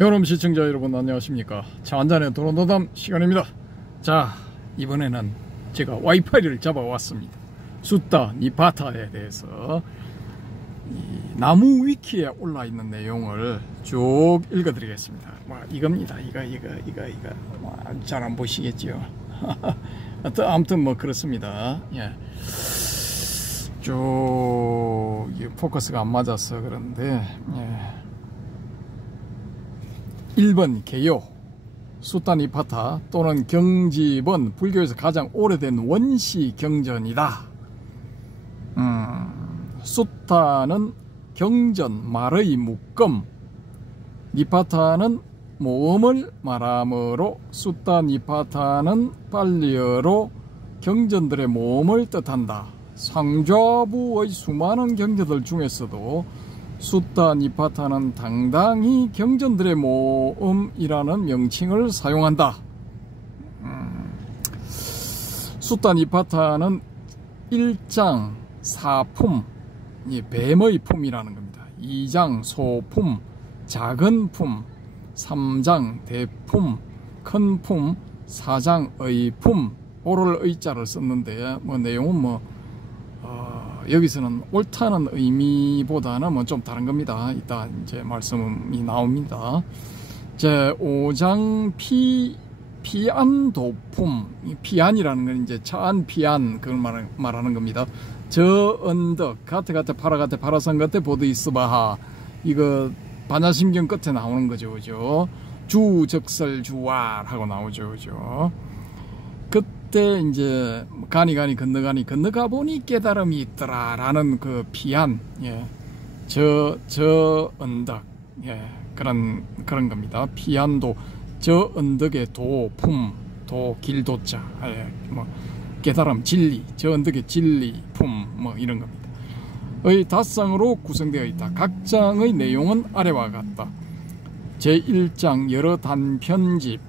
여러분 시청자 여러분 안녕하십니까. 차 한잔의 도론도담 시간입니다. 자, 이번에는 제가 와이파이를 잡아왔습니다. 숫다 니파타에 대해서 이 나무 위키에 올라있는 내용을 쭉 읽어드리겠습니다. 이겁니다. 이거 잘 안 보시겠죠. 아무튼 뭐 그렇습니다. 예. 쭉 포커스가 안 맞아서 그런데 예. 1번 개요. 숫다 니파타 또는 경집은 불교에서 가장 오래된 원시 경전이다. 숫다는 경전 말의 묶음, 니파타는 모음을 말하므로 숫다 니파타는 팔리어로 경전들의 모음을 뜻한다. 상좌부의 수많은 경전들 중에서도 숫다 니파타는 당당히 경전들의 모음이라는 명칭을 사용한다. 숫다 니파타는 1장 사품, 뱀의 품이라는 겁니다. 2장 소품, 작은 품, 3장 대품, 큰 품, 4장 의품, 오를 의자를 썼는데 내용은 여기서는 옳다는 의미보다는 좀 다른 겁니다. 이따 이제 말씀이 나옵니다. 제 5장 피안도품, 피안이라는 건 이제 차안 피안 그걸 말하는 겁니다. 저 언덕 가테 파라가테 파라산 가테 보드 이스바하, 이거 반야심경 끝에 나오는 거죠, 그죠? 주적설 주왈 하고 나오죠, 그죠? 그때 이제 가니 건너가 보니 깨달음이 있더라라는 그 피안, 예, 저 언덕, 예, 그런 겁니다. 피안도, 저 언덕의 도품, 길도자, 예, 깨달음, 진리, 저 언덕의 진리, 품, 이런 겁니다. 의 5장으로 구성되어 있다. 각 장의 내용은 아래와 같다. 제1장 여러 단편집,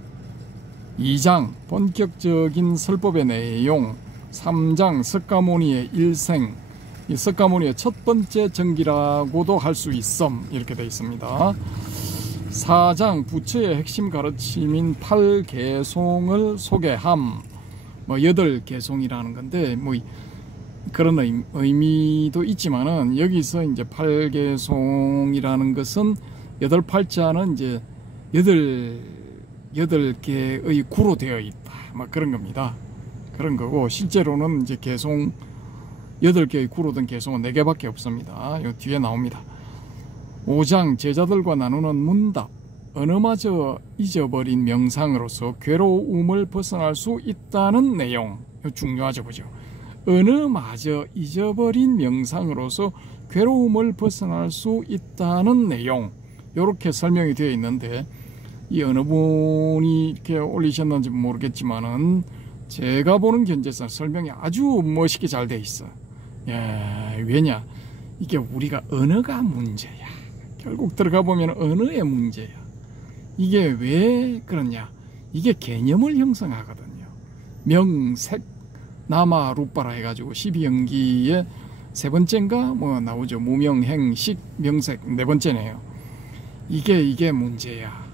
2장 본격적인 설법의 내용, 3장 석가모니의 일생, 이 석가모니의 첫 번째 정기라고도 할 수 있음, 이렇게 되어 있습니다. 4장 부처의 핵심 가르침인 8개송을 소개함, 8개송이라는 건데 그런 의미도 있지만은, 여기서 이제 8개송이라는 것은 8팔자는 이제 8개의 구로 되어 있다, 그런 겁니다. 그런 거고, 실제로는 이제 개송 8개의 구로 된 개송은 4개밖에 없습니다. 요 뒤에 나옵니다. 5장 제자들과 나누는 문답, 언어마저 잊어버린 명상으로서 괴로움을 벗어날 수 있다는 내용, 중요하죠, 그죠? 언어마저 잊어버린 명상으로서 괴로움을 벗어날 수 있다는 내용, 이렇게 설명이 되어 있는데, 이 어느 분이 이렇게 올리셨는지 모르겠지만은 제가 보는 견제상 설명이 아주 멋있게 잘 돼 있어. 예, 왜냐? 이게 우리가 언어가 문제야. 결국 들어가 보면 언어의 문제야. 이게 왜 그러냐? 이게 개념을 형성하거든요. 명색, 나마, 루빠라 해가지고 12연기에 3번째인가 나오죠. 무명행, 식, 명색 4번째네요. 이게 문제야.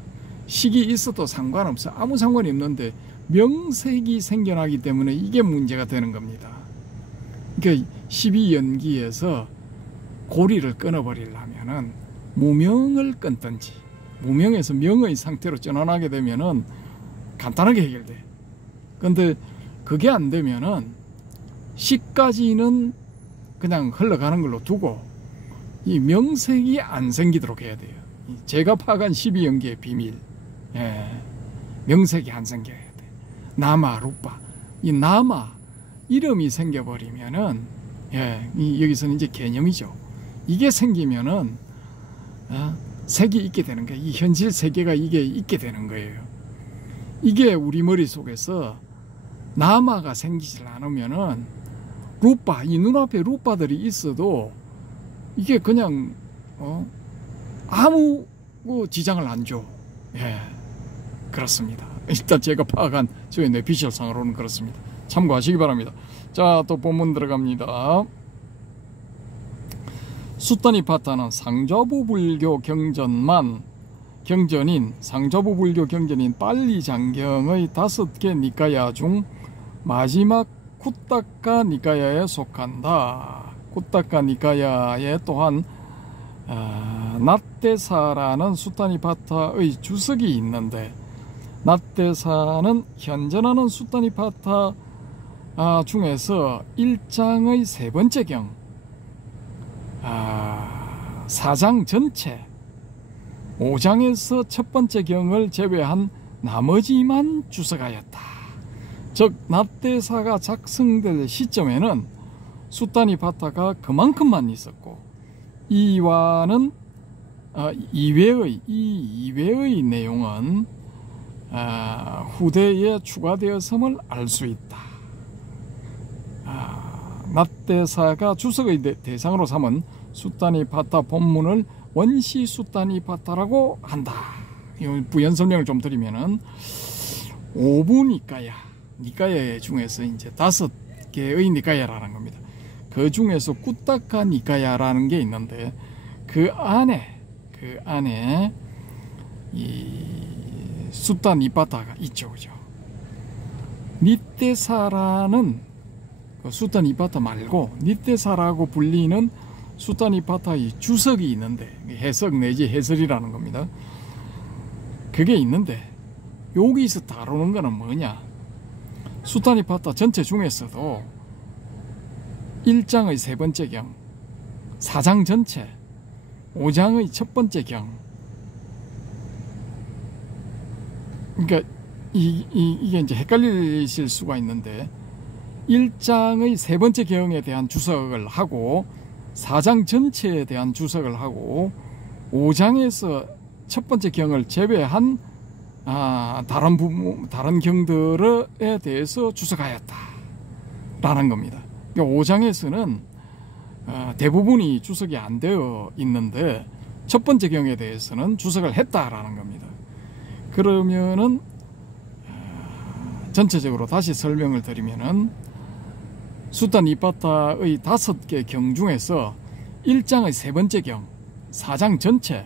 식이 있어도 상관없어. 아무 상관이 없는데 명색이 생겨나기 때문에 이게 문제가 되는 겁니다. 그러니까 12연기에서 고리를 끊어버리려면은 무명을 끊든지, 무명에서 명의 상태로 전환하게 되면은 간단하게 해결돼. 근데 그게 안 되면은 식까지는 그냥 흘러가는 걸로 두고 이 명색이 안 생기도록 해야 돼요. 제가 파악한 12연기의 비밀, 예, 명색이 안 생겨야 돼. 나마, 루빠, 이 나마 이름이 생겨버리면은, 예, 여기서는 이제 개념이죠. 이게 생기면은 색이 있게 되는 거예요. 이 현실 세계가 이게 있게 되는 거예요. 이게 우리 머릿속에서 나마가 생기질 않으면은 루빠, 이 눈앞에 루빠들이 있어도 이게 그냥 아무 지장을 안 줘. 예, 그렇습니다. 일단 제가 파악한 저희 뇌피셜 상으로는 그렇습니다. 참고하시기 바랍니다. 자, 또 본문 들어갑니다. 숫다 니파타는 상좌부 불교 경전만 경전인 상조부 불교 경전인 빨리장경의 5개 니까야 중 마지막 쿠타카 니까야에 속한다. 쿠타카 니까야에 또한 낫대사라는 수타니파타의 주석이 있는데, 낫대사는 현존하는 수타니파타 중에서 1장의 3번째 경, 4장 전체 5장에서 첫 번째 경을 제외한 나머지만 주석하였다. 즉 낫대사가 작성될 시점에는 수타니파타가 그만큼만 있었고, 이와는 이외의 내용은 후대에 추가되었음을 알 수 있다. 낫대사가 주석의 대상으로 삼은 수타니파타 본문을 원시 수타니파타라고 한다. 부연 설명을 좀 드리면은 5부 니까야 중에서 이제 5개의 니까야라는 겁니다. 그 중에서 쿠타카 니까야라는 게 있는데, 그 안에 이 수타니파타가 있죠, 그죠? 닛대사라는 그 수타니파타 말고 닛대사라고 불리는 수타니파타의 주석이 있는데, 해석 내지 해설이라는 겁니다. 그게 있는데 여기서 다루는 거는 뭐냐? 수타니파타 전체 중에서도 1장의 3번째 경, 4장 전체 5장의 첫 번째 경, 그러니까 이게 이제 헷갈리실 수가 있는데, 1장의 3번째 경에 대한 주석을 하고 4장 전체에 대한 주석을 하고 5장에서 첫 번째 경을 제외한 다른 경들에 대해서 주석하였다 라는 겁니다. 그러니까 5장에서는 대부분이 주석이 안 되어 있는데 첫 번째 경에 대해서는 주석을 했다라는 겁니다. 그러면은 전체적으로 다시 설명을 드리면은 수타니파타의 5개 경 중에서 1장의 3번째 경, 4장 전체,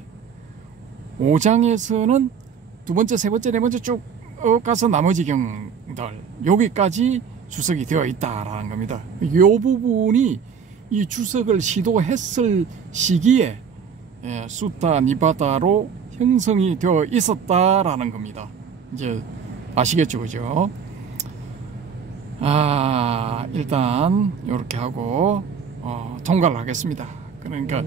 5장에서는 2번째, 3번째, 4번째 쭉 가서 나머지 경들, 여기까지 주석이 되어 있다라는 겁니다. 이 부분이 이 주석을 시도했을 시기에 수타니파타로 형성이 되어 있었다라는 겁니다. 이제 아시겠죠, 그죠? 일단 이렇게 하고 통과를 하겠습니다. 그러니까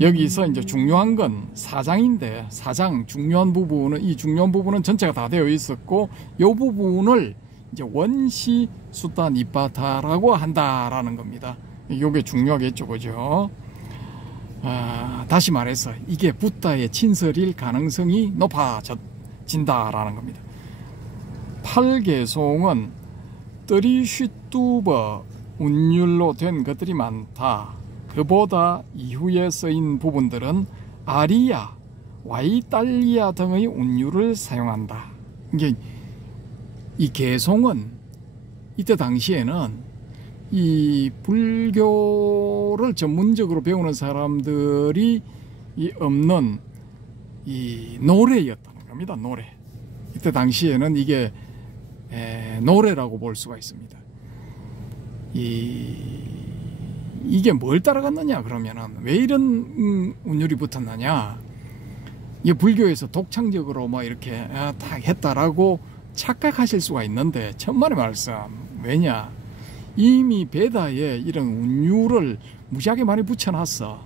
여기서 이제 중요한 건 4장인데, 4장 중요한 부분은 전체가 다 되어 있었고, 이 부분을 이제 원시 수타니파타라고 한다라는 겁니다. 이게 중요하겠죠, 그죠? 다시 말해서 이게 붓다의 친설일 가능성이 높아진다라는 겁니다. 8개송은 뜰이 52번 운율로 된 것들이 많다. 그보다 이후에 쓰인 부분들은 아리아, 와이탈리아 등의 운율을 사용한다. 이게 이 개송은 이때 당시에는 이 불교를 전문적으로 배우는 사람들이 없는 이 노래였다는 겁니다. 노래. 이때 당시에는 이게 노래라고 볼 수가 있습니다. 이게 뭘 따라갔느냐 그러면은, 왜 이런 운율이 붙었느냐, 이 불교에서 독창적으로 뭐 이렇게 딱 했다라고 착각하실 수가 있는데, 천만의 말씀. 왜냐, 이미 베다에 이런 운율을 무지하게 많이 붙여놨어.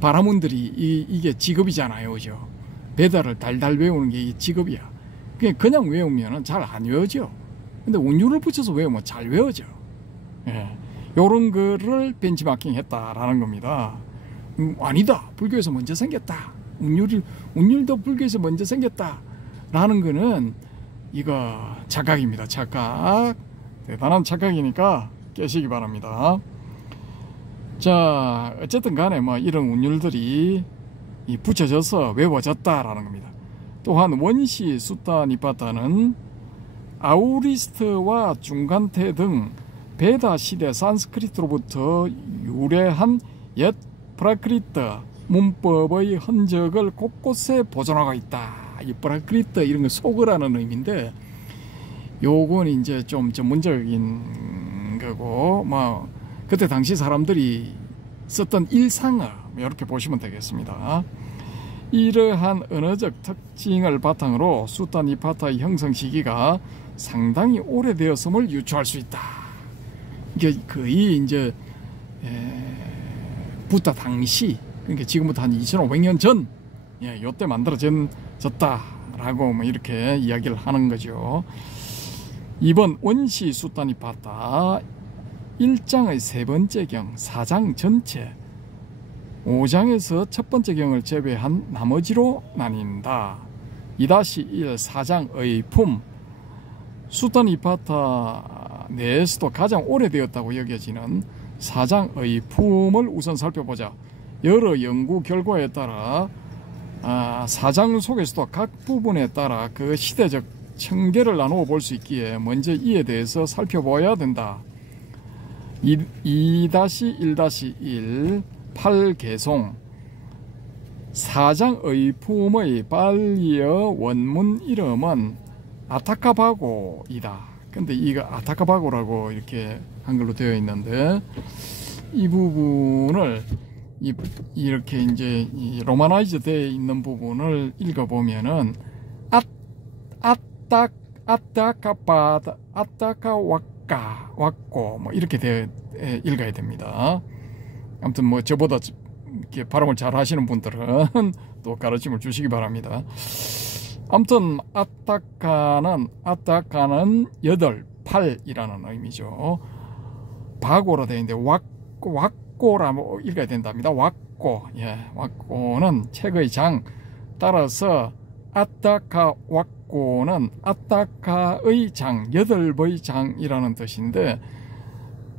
바라문들이 이게 직업이잖아요, 그죠? 베다를 달달 외우는 게 직업이야. 그냥 외우면 잘 안 외워져. 근데 운율을 붙여서 외우면 잘 외워져. 요런 거를 벤치마킹 했다라는 겁니다. 아니다, 불교에서 먼저 생겼다, 운율도 불교에서 먼저 생겼다 라는 거는 이거 착각입니다. 착각. 대단한 착각이니까 깨시기 바랍니다. 자, 어쨌든 간에 뭐 이런 운율들이 붙여져서 외워졌다라는 겁니다. 또한 원시 수타니파타는 아우리스트와 중간태 등 베다 시대 산스크리트로부터 유래한 옛 프라크리트 문법의 흔적을 곳곳에 보존하고 있다. 이 프라크리트 이런 거 속으라는 의미인데, 요건 이제 좀 전문적인 거고, 뭐 그때 당시 사람들이 썼던 일상어 이렇게 보시면 되겠습니다. 이러한 언어적 특징을 바탕으로 수타니파타의 형성 시기가 상당히 오래되었음을 유추할 수 있다. 이게 거의 이제 부타 당시, 그러니까 지금부터 한 2500년 전, 요때 만들어졌다라고 뭐 이렇게 이야기를 하는 거죠. 이번 원시 수타니파타 1장의 세 번째 경, 4장 전체 5장에서 첫 번째 경을 제외한 나머지로 나뉜다. 2-1 4장의 품, 수타니파타 내에서도 가장 오래되었다고 여겨지는 4장의 품을 우선 살펴보자. 여러 연구 결과에 따라 4장 속에서도 각 부분에 따라 그 시대적 청계를 나누어 볼 수 있기에 먼저 이에 대해서 살펴봐야 된다. 2-1-1 8개송 4장의 품의 발리어 원문 이름은 아타카바고이다. 근데 이거 아타카바고라고 이렇게 한글로 되어 있는데, 이 부분을 이렇게 이제 로마나이즈 되어 있는 부분을 읽어보면은 아타카와까 왔고 뭐 이렇게 되어 읽어야 됩니다. 아무튼 뭐 저보다 이렇게 발음을 잘 하시는 분들은 또 가르침을 주시기 바랍니다. 아무튼 아타카는 8, 8이라는 의미죠. 바고로 되어 있는데 왁고라고 읽어야 된답니다. 왁고, 왁고는 책의 장, 따라서 아타카 왁고는 아타카의 장, 8의 장이라는 뜻인데,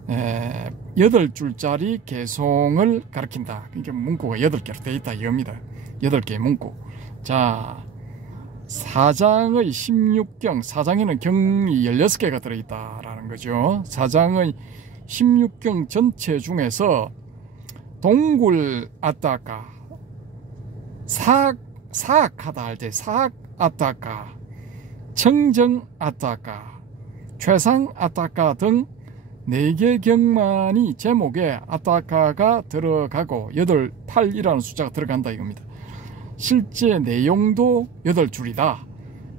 8줄짜리 개송을 가리킨다. 그러니까 문구가 8개로 되어 있다 이겁니다. 8개의 문구. 자, 4장의 16경, 4장에는 경이 16개가 들어있다라는 거죠. 4장의 16경 전체 중에서 동굴 아타카, 사악하다 할 때 사악 아타카, 청정 아타카, 최상 아타카 등 4개 경만이 제목에 아타카가 들어가고 8이라는 숫자가 들어간다 이겁니다. 실제 내용도 8줄이다.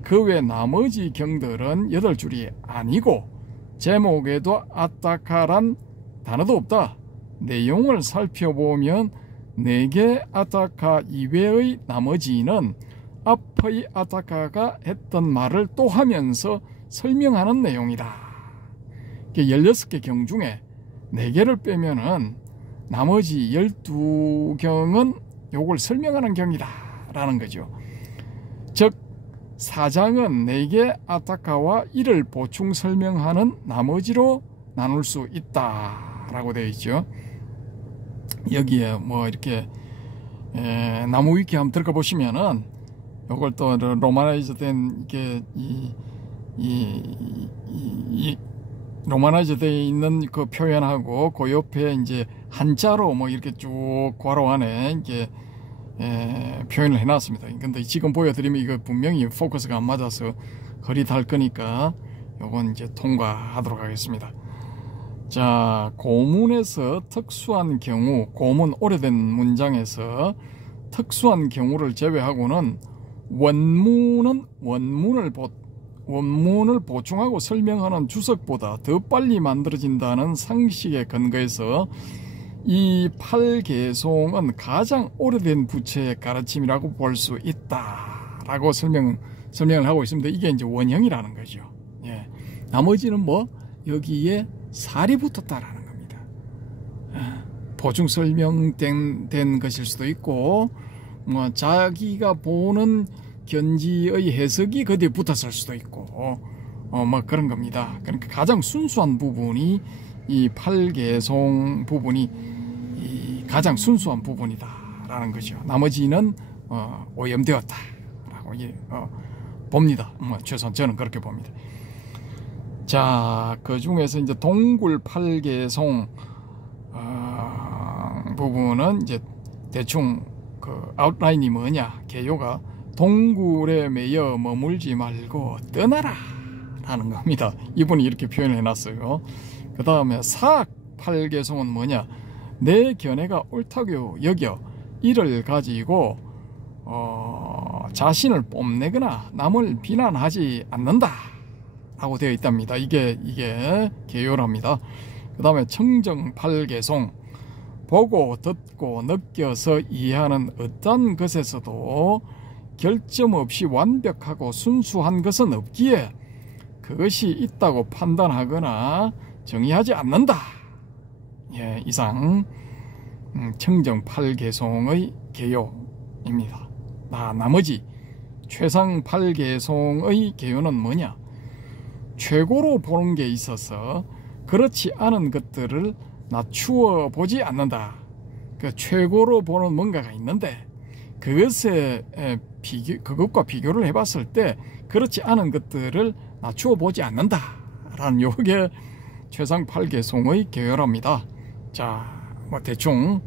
그 외 나머지 경들은 8줄이 아니고 제목에도 아타카란 단어도 없다. 내용을 살펴보면 4개 아타카 이외의 나머지는 앞의 아타카가 했던 말을 또 하면서 설명하는 내용이다. 16개 경 중에 4개를 빼면은 나머지 12경은 요걸 설명하는 경이다 라는 거죠. 즉 4장은 4개 아타카와 이를 보충 설명하는 나머지로 나눌 수 있다 라고 되어 있죠. 여기에 뭐 이렇게 나무 위키 한번 들어가 보시면은 요걸 또 로마나이즈 된 이 로마나이즈 되어 있는 그 표현하고 그 옆에 이제 한자로 뭐 이렇게 쭉 괄호 안에 이게 표현을 해놨습니다. 근데 지금 보여드리면 이거 분명히 포커스가 안 맞아서 흐릿할 거니까 요건 이제 통과하도록 하겠습니다. 자, 고문에서 특수한 경우, 고문 오래된 문장에서 특수한 경우를 제외하고는 원문을 보충하고 설명하는 주석보다 더 빨리 만들어진다는 상식에 근거해서 이 8개송은 가장 오래된 부처의 가르침이라고 볼 수 있다라고 설명을 하고 있습니다. 이게 이제 원형이라는 거죠. 나머지는 뭐 여기에 살이 붙었다라는 겁니다. 보충 설명된 것일 수도 있고, 뭐 자기가 보는 견지의 해석이 거기에 붙었을 수도 있고, 뭐 그런 겁니다. 그러니까 가장 순수한 부분이 이 8개송 부분이 가장 순수한 부분이다라는 거죠. 나머지는 오염되었다라고 봅니다. 최소한 저는 그렇게 봅니다. 자, 그 중에서 이제 동굴 8개송 부분은 이제 대충 그 아웃라인이 뭐냐, 개요가 동굴에 매여 머물지 말고 떠나라 라는 겁니다. 이분이 이렇게 표현해 놨어요. 그 다음에 사악팔개송은 뭐냐, 내 견해가 옳다고 여겨 이를 가지고 자신을 뽐내거나 남을 비난하지 않는다 라고 되어 있답니다. 이게 개요랍니다. 그 다음에 청정팔개송, 보고 듣고 느껴서 이해하는 어떤 것에서도 결점 없이 완벽하고 순수한 것은 없기에 그것이 있다고 판단하거나 정의하지 않는다. 예, 이상 청정팔개송의 개요입니다. 나머지 최상팔개송의 개요는 뭐냐, 최고로 보는 게 있어서 그렇지 않은 것들을 낮추어 보지 않는다. 그 최고로 보는 뭔가가 있는데 그것과 비교를 해봤을 때 그렇지 않은 것들을 낮추어 보지 않는다 라는 요게 최상팔개송의 개요랍니다. 자, 뭐 대충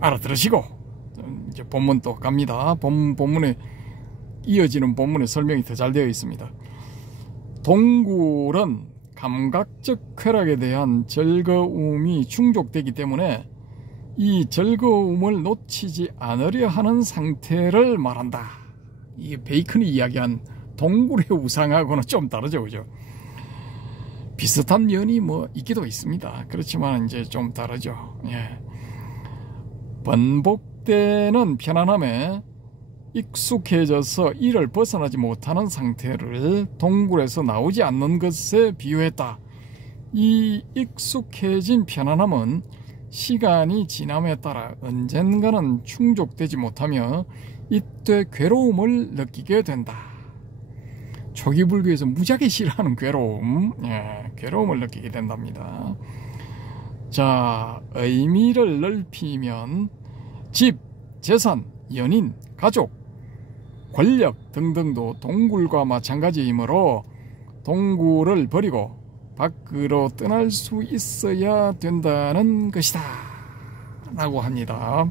알아들으시고 이제 본문 또 갑니다. 본문에 이어지는 본문의 설명이 더 잘 되어 있습니다. 동굴은 감각적 쾌락에 대한 즐거움이 충족되기 때문에 이 즐거움을 놓치지 않으려 하는 상태를 말한다. 이 베이컨이 이야기한 동굴의 우상하고는 좀 다르죠, 그죠? 비슷한 면이 뭐 있기도 있습니다. 그렇지만 이제 좀 다르죠. 예. 번복되는 편안함에 익숙해져서 이를 벗어나지 못하는 상태를 동굴에서 나오지 않는 것에 비유했다. 이 익숙해진 편안함은 시간이 지남에 따라 언젠가는 충족되지 못하며 이때 괴로움을 느끼게 된다. 초기 불교에서 무지하게 싫어하는 괴로움, 괴로움을 느끼게 된답니다. 자, 의미를 넓히면 집, 재산, 연인, 가족, 권력 등등도 동굴과 마찬가지이므로 동굴을 버리고 밖으로 떠날 수 있어야 된다는 것이다 라고 합니다.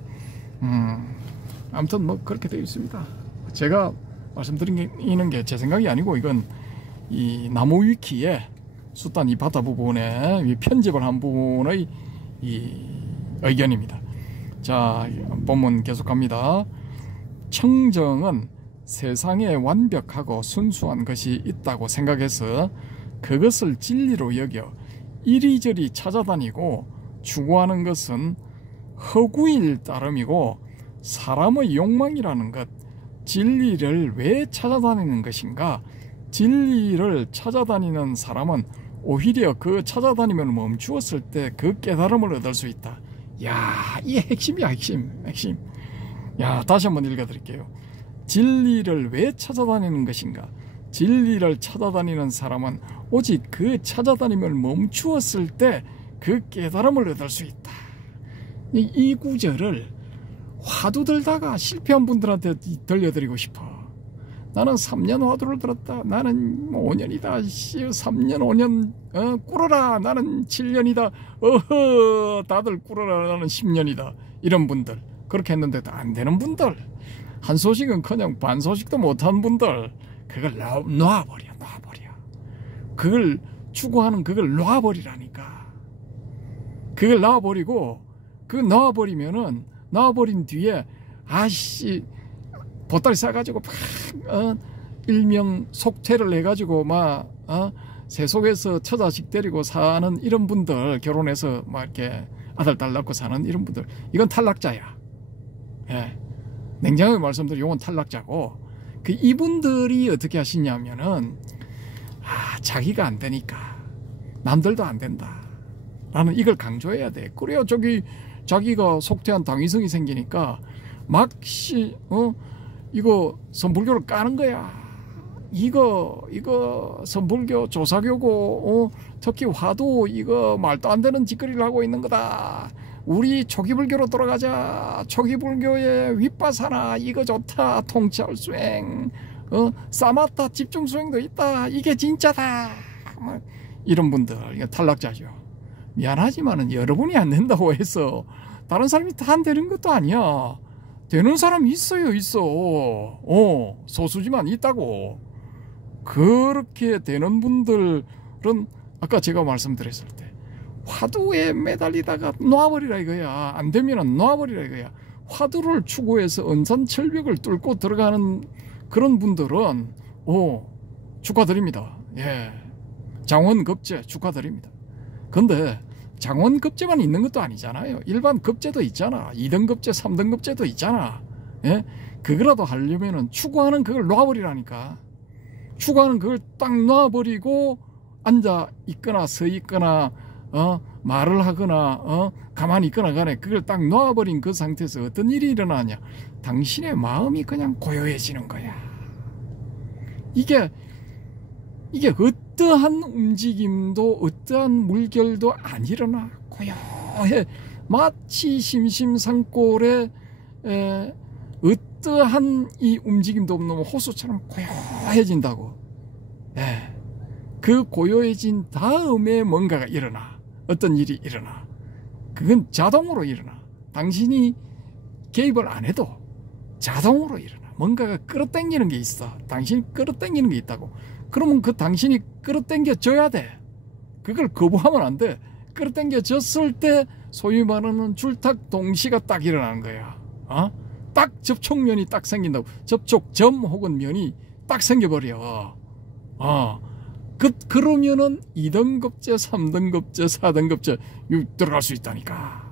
아무튼 뭐 그렇게 되어 있습니다. 제가 말씀드리는 게 제 생각이 아니고 이건 이 나무위키에 수단 이 바다 부분에 편집을 한 분의 이 의견입니다. 자, 본문 계속합니다. 청정은 세상에 완벽하고 순수한 것이 있다고 생각해서 그것을 진리로 여겨 이리저리 찾아다니고 추구하는 것은 허구일 따름이고 사람의 욕망이라는 것, 진리를 왜 찾아다니는 것인가? 진리를 찾아다니는 사람은 오히려 그 찾아다니면 멈추었을 때 그 깨달음을 얻을 수 있다. 야, 이게 핵심이야, 핵심. 야, 다시 한번 읽어드릴게요. 진리를 왜 찾아다니는 것인가? 진리를 찾아다니는 사람은 오직 그 찾아다니면 멈추었을 때 그 깨달음을 얻을 수 있다. 이 구절을 화두 들다가 실패한 분들한테 들려드리고 싶어. 나는 3년 화두를 들었다. 나는 5년이다. 3년 5년 꿇어라. 나는 7년이다. 어허, 다들 꿇어라. 나는 10년이다. 이런 분들, 그렇게 했는데도 안 되는 분들, 한 소식은 그냥 반 소식도 못한 분들, 그걸 놔버려. 그걸 추구하는 그걸 놔버리라니까. 그걸 놔버리고, 그 놔버리면은 놔버린 뒤에 아씨 보따리 싸가지고 막 일명 속퇴를 해가지고 막 새 속에서 처자식 데리고 사는 이런 분들, 결혼해서 막 이렇게 아들 딸 낳고 사는 이런 분들, 이건 탈락자야. 예, 냉정하게 말씀드리면 이건 탈락자고, 그 이분들이 어떻게 하시냐면은 자기가 안 되니까 남들도 안 된다 라는 이걸 강조해야 돼. 그래야 자기가 속퇴한 당위성이 생기니까 막시 이거 선불교를 까는 거야. 이거 선불교 조사교고 특히 화두 이거 말도 안 되는 짓거리를 하고 있는 거다. 우리 초기불교로 돌아가자. 초기불교의 윗바사나 이거 좋다. 통찰 수행, 사마타 집중 수행도 있다. 이게 진짜다. 이런 분들 이거 탈락자죠. 미안하지만은 여러분이 안 된다고 해서 다른 사람이 다 안 되는 것도 아니야. 되는 사람이 있어요, 있어. 소수지만 있다고. 그렇게 되는 분들은 아까 제가 말씀드렸을 때 화두에 매달리다가 놔버리라 이거야. 안 되면은 놔버리라 이거야. 화두를 추구해서 은산철벽을 뚫고 들어가는 그런 분들은 축하드립니다. 예, 장원급제 축하드립니다. 근데 장원급제만 있는 것도 아니잖아요. 일반 급제도 있잖아. 2등급제 3등급제도 있잖아. 예? 그거라도 하려면은 추구하는 그걸 놔버리라니까. 추구하는 그걸 딱 놔버리고 앉아 있거나 서 있거나 말을 하거나 가만히 있거나 간에 그걸 딱 놔버린 그 상태에서 어떤 일이 일어나냐. 당신의 마음이 그냥 고요해지는 거야. 이게 어떠한 움직임도 어떠한 물결도 안 일어나. 고요해. 마치 심심산골에 어떠한 이 움직임도 없는 호수처럼 고요해진다고. 예. 그 고요해진 다음에 뭔가가 일어나. 어떤 일이 일어나. 그건 자동으로 일어나. 당신이 개입을 안 해도 자동으로 일어나. 뭔가가 끌어당기는 게 있어. 당신이 끌어당기는 게 있다고. 그러면 그 당신이 끌어당겨 줘야 돼. 그걸 거부하면 안 돼. 끌어당겨 줬을 때 소위 말하는 줄탁 동시가 딱 일어나는 거야. 딱 접촉면이 딱 생긴다고. 접촉점 혹은 면이 딱 생겨버려. 그러면은 2등급제, 3등급제, 4등급제 들어갈 수 있다니까.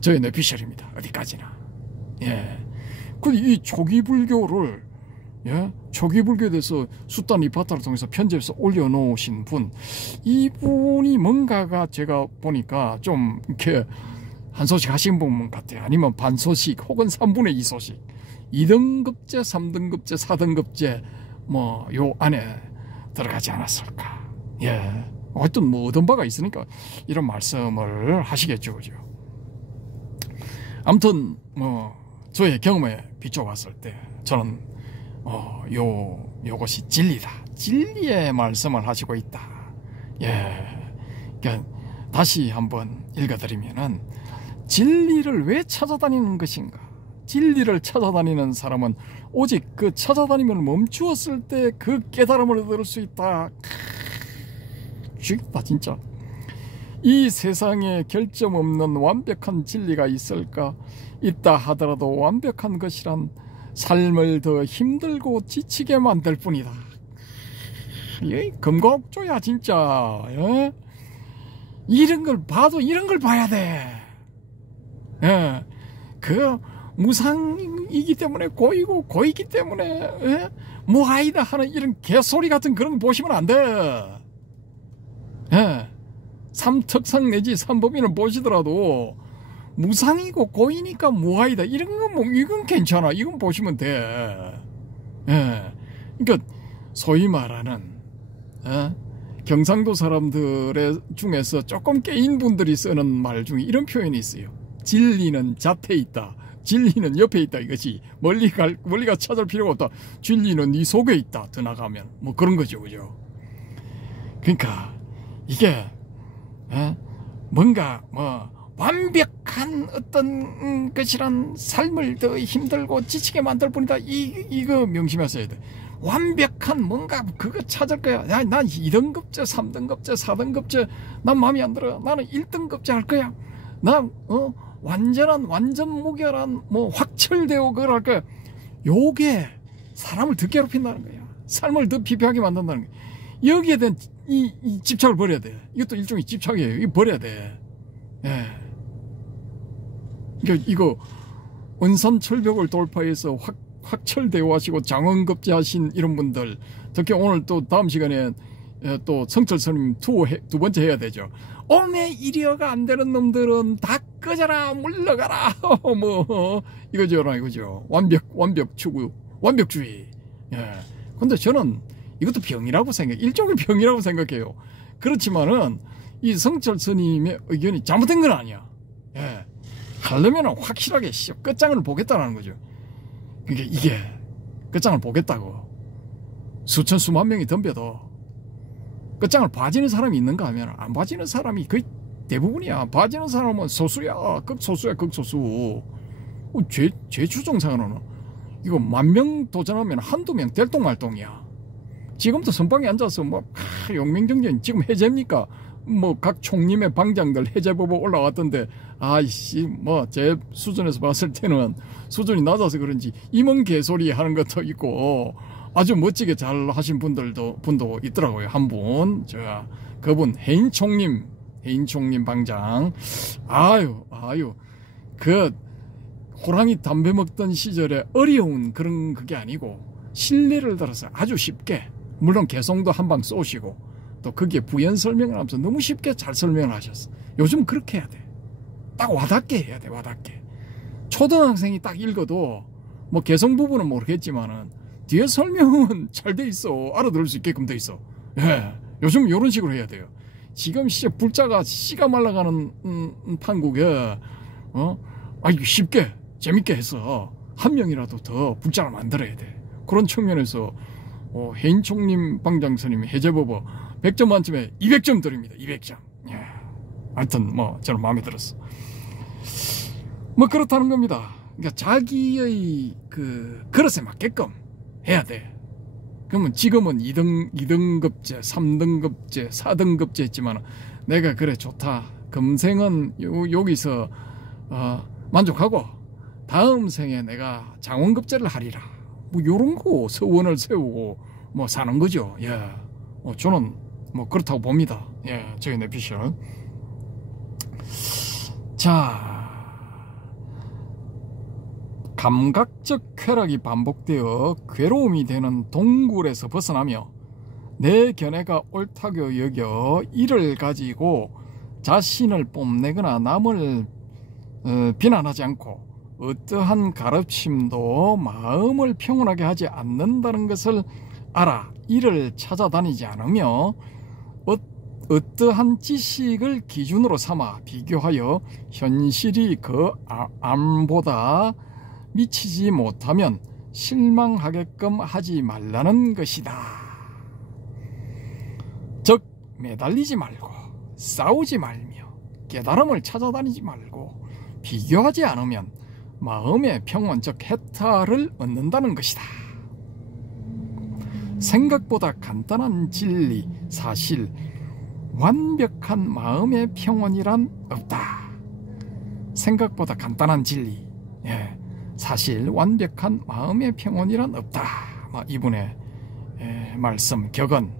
저의 뇌피셜입니다. 어디까지나. 예. 근데 이 초기불교를, 예? 초기불교에 대해서 숫단 이파타를 통해서 편집해서 올려놓으신 분, 이분이 뭔가가 제가 보니까 좀 이렇게 한 소식 하신 분 같아요. 아니면 반소식 혹은 3분의 2 소식. 2등급제, 3등급제, 4등급제 뭐 요 안에 들어가지 않았을까. 예. 하여튼 뭐 얻은 바가 있으니까 이런 말씀을 하시겠죠. 그죠? 아무튼 뭐 저의 경험에 비춰봤을 때 저는 요것이 진리다. 진리의 말씀을 하시고 있다. 예. 그러니까 다시 한번 읽어드리면은 진리를 왜 찾아다니는 것인가? 진리를 찾아다니는 사람은 오직 그 찾아다니면 멈추었을 때 그 깨달음을 얻을 수 있다. 죽겠다 진짜. 이 세상에 결점 없는 완벽한 진리가 있을까? 있다 하더라도 완벽한 것이란 삶을 더 힘들고 지치게 만들 뿐이다. 금곡조야 진짜. 예? 이런 걸 봐도 이런 걸 봐야 돼. 예. 그 무상이기 때문에 고이고 고이기 때문에 예? 무아이다 하는 이런 개소리 같은 그런 거 보시면 안 돼. 예. 삼특상 내지 삼법인을 보시더라도 무상이고 고이니까 무아이다 이런 건 뭐 이건 괜찮아. 이건 보시면 돼. 예. 그러니까 소위 말하는 경상도 사람들의 중에서 조금 깨인 분들이 쓰는 말 중에 이런 표현이 있어요. 진리는 잣에 있다. 진리는 옆에 있다 이거지. 멀리가 찾을 필요가 없다. 진리는 네 속에 있다. 더 나가면 뭐 그런 거죠, 그죠? 그러니까 이게 뭔가 뭐 완벽한 어떤 것이란 삶을 더 힘들고 지치게 만들 뿐이다. 이거 명심하셔야 돼. 완벽한 뭔가 그거 찾을 거야. 야, 난 2등급제, 3등급제, 4등급제 난 마음에 안 들어. 나는 1등급제 할 거야. 난 완전 무결한 뭐 확철되고 그걸 할 거야. 요게 사람을 더 괴롭힌다는 거야. 삶을 더 피폐하게 만든다는 거야. 여기에 대한 이 집착을 버려야 돼. 이것도 일종의 집착이에요. 이거 버려야 돼. 예. 그러니까 이거 은산철벽을 돌파해서 확철대오 하시고 장원급제 하신 이런 분들, 특히 오늘 또 다음 시간에 또 성철스님 두 번째 해야 되죠. 오메 이리어가 안 되는 놈들은 다 꺼져라 물러가라 뭐 이거죠. 완벽 추구, 완벽주의. 예. 근데 저는 이것도 병이라고 일종의 병이라고 생각해요. 그렇지만은 이 성철 스님의 의견이 잘못된 건 아니야. 예. 하려면 확실하게 끝장을 보겠다는 거죠. 그러니까 이게 끝장을 보겠다고 수천 수만 명이 덤벼도 끝장을 봐지는 사람이 있는가 하면 안 봐지는 사람이 거의 대부분이야. 봐지는 사람은 소수야. 극소수야, 극소수. 제 추정상으로는 이거 10,000명 도전하면 한두 명 될똥말똥이야. 지금도 선방에 앉아서 뭐 용맹정전 지금 해제입니까? 뭐 각 총림의 방장들 해제 보고 올라왔던데, 아이씨 뭐 제 수준에서 봤을 때는 수준이 낮아서 그런지 임원 개소리 하는 것도 있고 아주 멋지게 잘 하신 분도 있더라고요. 한 분, 그분 해인 총림 방장. 아유 그 호랑이 담배 먹던 시절에 어려운 그런 그게 아니고 신뢰를 들어서 아주 쉽게, 물론 개성도 한 방 쏘시고 또 그게 부연 설명을 하면서 너무 쉽게 잘 설명을 하셨어. 요즘 그렇게 해야 돼. 딱 와닿게 해야 돼. 와닿게. 초등학생이 딱 읽어도 뭐 개성 부분은 모르겠지만은 뒤에 설명은 잘 돼 있어. 알아들을 수 있게끔 돼 있어. 예. 요즘 이런 식으로 해야 돼요. 지금 불자가 씨가 말라가는 판국에 아주 쉽게 재밌게 해서 한 명이라도 더 불자를 만들어야 돼. 그런 측면에서 해인 총림 방장스님이 해제법어 100점 만점에 200점 드립니다. 200점. 예. 하여튼 뭐 저는 마음에 들었어. 뭐 그렇다는 겁니다. 그러니까 자기의 그 그릇에 맞게끔 해야 돼. 그러면 지금은 2등급제, 3등급제, 4등급제 했지만 내가 그래 좋다. 금생은 여기서 만족하고 다음 생에 내가 장원급제를 하리라. 뭐 요런 거 서원을 세우고 뭐 사는 거죠. 예. 저는 뭐 그렇다고 봅니다. 예. 저희 내피셜. 자, 감각적 쾌락이 반복되어 괴로움이 되는 동굴에서 벗어나며 내 견해가 옳다고 여겨 이를 가지고 자신을 뽐내거나 남을 비난하지 않고 어떠한 가르침도 마음을 평온하게 하지 않는다는 것을 알아 이를 찾아다니지 않으며 어떠한 지식을 기준으로 삼아 비교하여 현실이 그 암보다 미치지 못하면 실망하게끔 하지 말라는 것이다. 즉 매달리지 말고 싸우지 말며 깨달음을 찾아다니지 말고 비교하지 않으면 마음의 평온 즉 해탈을 얻는다는 것이다. 생각보다 간단한 진리, 사실, 완벽한 마음의 평온이란 없다. 생각보다 간단한 진리, 사실, 완벽한 마음의 평온이란 없다. 이분의 말씀, 격언.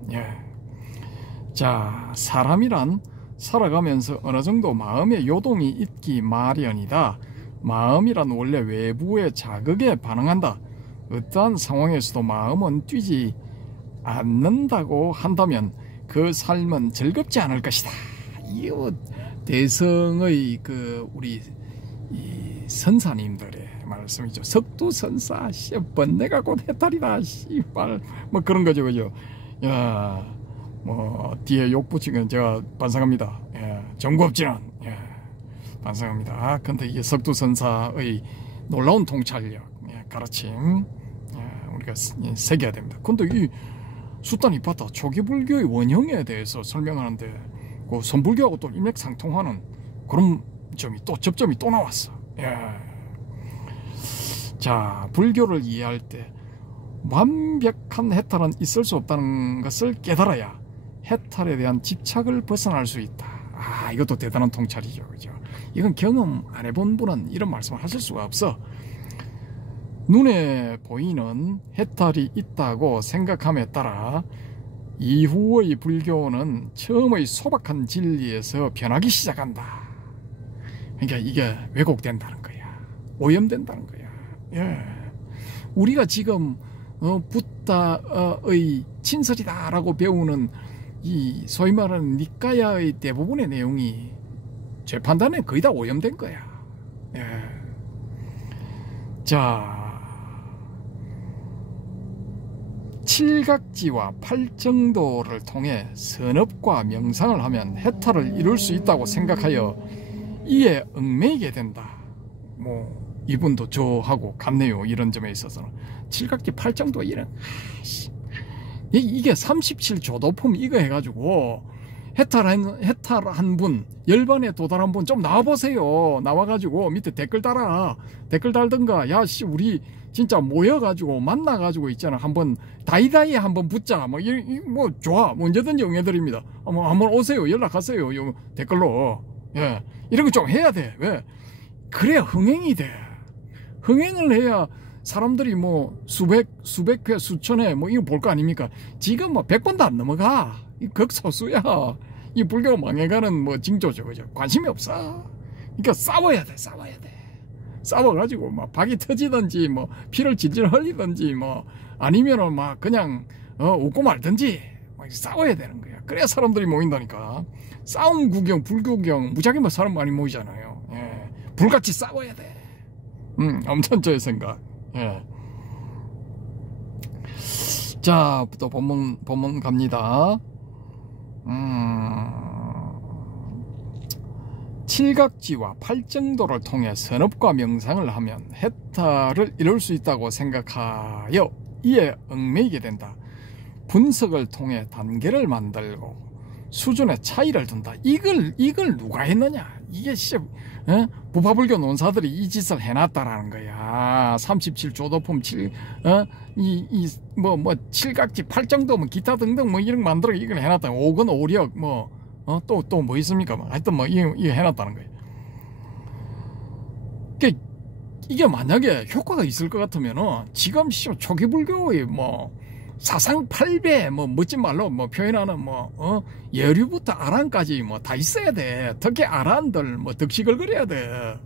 자, 사람이란 살아가면서 어느 정도 마음의 요동이 있기 마련이다. 마음이란 원래 외부의 자극에 반응한다. 어떠한 상황에서도 마음은 뛰지 않는다고 한다면 그 삶은 즐겁지 않을 것이다. 이 대성의 우리 이 선사님들의 말씀이죠. 석두선사, 번뇌가 곧 해탈이다. 씨발, 뭐 그런 거죠, 그죠? 야, 뭐 뒤에 욕 붙인 건 제가 반성합니다. 정구업지는 반성합니다. 근데 이게 석두선사의 놀라운 통찰력, 가르침, 우리가 새겨야 됩니다. 근데 이 수단 이파타 초기 불교의 원형에 대해서 설명하는데 그 선불교하고 또 일맥상통하는 그런 점이 또 접점이 또 나왔어. 자, 불교를 이해할 때 완벽한 해탈은 있을 수 없다는 것을 깨달아야 해탈에 대한 집착을 벗어날 수 있다. 이것도 대단한 통찰이죠, 그죠? 이건 경험 안 해본 분은 이런 말씀을 하실 수가 없어. 눈에 보이는 해탈이 있다고 생각함에 따라 이후의 불교는 처음의 소박한 진리에서 변하기 시작한다. 그러니까 이게 왜곡된다는 거야. 오염된다는 거야. 우리가 지금 붓다의 친설이다라고 배우는 이 소위 말하는 니까야의 대부분의 내용이 제 판단에 거의 다 오염된 거야. 자, 칠각지와 팔정도를 통해 선업과 명상을 하면 해탈을 이룰 수 있다고 생각하여 이에 얽매이게 된다. 뭐 이분도 저하고 같네요. 이런 점에 있어서는 칠각지 팔정도 이런 이게 37조도품 이거 해가지고 해탈 한 분, 열반에 도달한 분 좀 나와보세요. 나와가지고 밑에 댓글 달아. 댓글 달든가, 야, 씨, 우리 진짜 모여가지고, 만나가지고 있잖아. 한번, 다이다이 한번 붙자. 뭐, 좋아. 언제든지 응해드립니다. 한번 오세요. 연락하세요. 요 댓글로. 예. 이런 거 좀 해야 돼. 왜? 그래야 흥행이 돼. 흥행을 해야 사람들이 뭐, 수백 회, 수천 회, 뭐, 이거 볼 거 아닙니까? 지금 뭐, 100번도 안 넘어가. 이 극소수야. 이 불교가 망해가는 뭐 징조죠. 그죠? 관심이 없어. 그러니까 싸워야 돼. 싸워가지고 막 박이 터지든지 뭐 피를 질질 흘리든지 뭐 아니면은 막 그냥 웃고 말든지 막 싸워야 되는 거야. 그래야 사람들이 모인다니까. 싸움 구경, 불구경 무지하게 뭐 사람 많이 모이잖아요. 예. 불같이 싸워야 돼. 엄청 저의 생각. 예. 자, 또 본문 갑니다. 칠각지와 팔정도를 통해 선업과 명상을 하면 해탈을 이룰 수 있다고 생각하여 이에 얽매이게 된다. 분석을 통해 단계를 만들고 수준의 차이를 둔다. 이걸 누가 했느냐? 이게 부파불교 논사들이 이 짓을 해놨다라는 거야. 37조도품 칠각지 팔정도 뭐 기타 등등 뭐 이런 거 만들어 이걸 해놨다. 오건 오력 또 뭐 있습니까? 하여튼 뭐 이거 해놨다는 거예요. 이게 만약에 효과가 있을 것 같으면은 지금 초기 불교의 뭐 사상팔배 뭐 멋진 말로 뭐 표현하는 예류부터 아란까지 뭐 다 있어야 돼. 특히 아란들 뭐 덕식을 그려야 돼.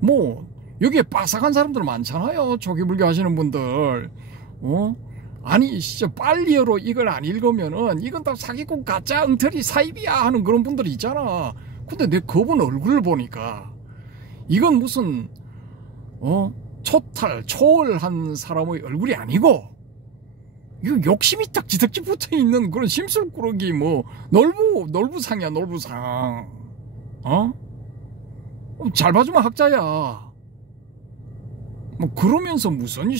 뭐 여기에 빠삭한 사람들 많잖아요. 초기 불교 하시는 분들. 아니 진짜 빨리어로 이걸 안 읽으면은 이건 다 사기꾼 가짜 엉터리 사입이야 하는 그런 분들이 있잖아. 근데 내 그분 얼굴을 보니까 이건 무슨 초월한 사람의 얼굴이 아니고 이거 욕심이 딱 지덕지 붙어 있는 그런 심술꾸러기 뭐 놀부상이야. 놀부상. 잘 봐주면 학자야. 뭐 그러면서 무슨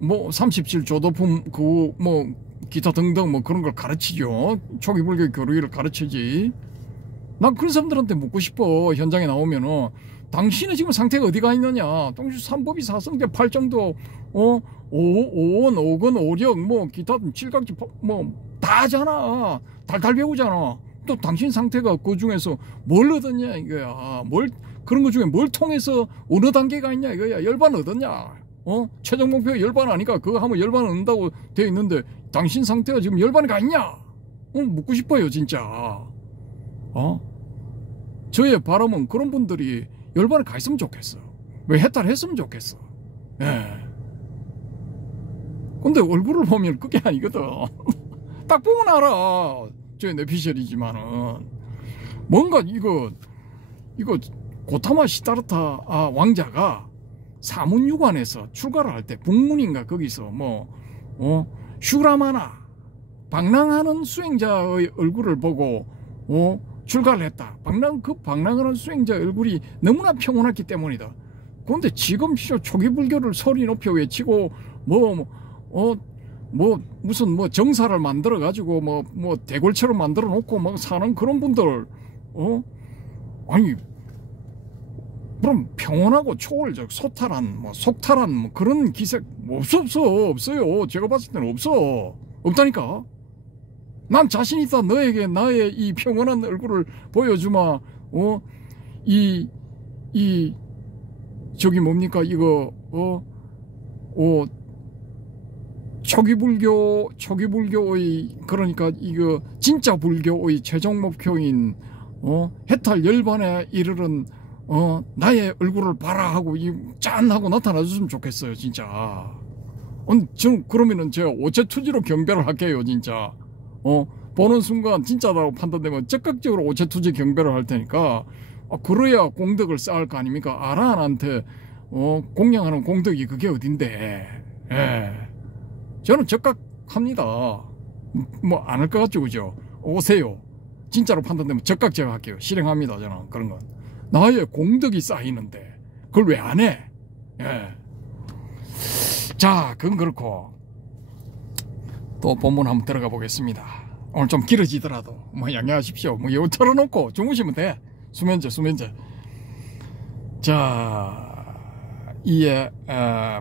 37조도품 뭐 기타 등등 뭐 그런 걸 가르치죠. 초기 불교 교리를 가르치지. 난 그런 사람들한테 묻고 싶어. 현장에 나오면은 당신은 지금 상태가 어디가 있느냐? 당신 삼법이 사성제 팔정도 오원 오건 오력 뭐 기타 칠각지 뭐 다 하잖아. 달달 배우잖아. 또 당신 상태가 그 중에서 뭘 얻었냐 이거야. 그런 거 중에 뭘 통해서 어느 단계가 있냐 이거야. 열반 얻었냐? 최종 목표 열반 아니까 그거 하면 열반 얻는다고 되어 있는데 당신 상태가 지금 열반이 가 있냐? 묻고 싶어요 진짜. 저의 바람은 그런 분들이 열반에 가 있으면 좋겠어. 왜 해탈했으면 좋겠어. 예. 근데 얼굴을 보면 그게 아니거든. 딱 보면 알아. 저 뇌피셜이지만은 뭔가 이거 고타마 시다르타 왕자가 사문유관에서 출가를 할 때 북문인가 거기서 슈라마나 방랑하는 수행자의 얼굴을 보고 출가를 했다. 방랑하는 수행자의 얼굴이 너무나 평온했기 때문이다. 그런데 지금 초기 불교를 소리 높여 외치고 무슨 정사를 만들어 가지고 대골처럼 만들어 놓고 사는 그런 분들 아니 그럼 평온하고 초월적 속탈한 그런 기색 없어요. 제가 봤을 때는 없다니까. 난 자신 있다. 너에게 나의 이 평온한 얼굴을 보여주마. 저기 뭡니까 이거 초기불교의 그러니까 이거 진짜 불교의 최종 목표인 해탈 열반에 이르는 나의 얼굴을 봐라 하고 짠 하고 나타나줬으면 좋겠어요 진짜. 전 그러면은 제가 오체투지로 경배를 할게요 진짜. 보는 순간 진짜라고 판단되면 적극적으로 오체투지 경배를 할 테니까 그래야 공덕을 쌓을 거 아닙니까. 아라한테 공양하는 공덕이 그게 어딘데. 예. 저는 적극합니다. 안 할 것 같죠 그죠. 오세요. 진짜로 판단되면 적극 제가 할게요. 실행합니다 저는 그런 건. 나의 공덕이 쌓이는데 그걸 왜 안 해? 예. 자, 그건 그렇고 또 본문 한번 들어가 보겠습니다. 오늘 좀 길어지더라도 뭐 양해하십시오. 뭐 이거 털어놓고 주무시면 돼. 수면제. 자, 이에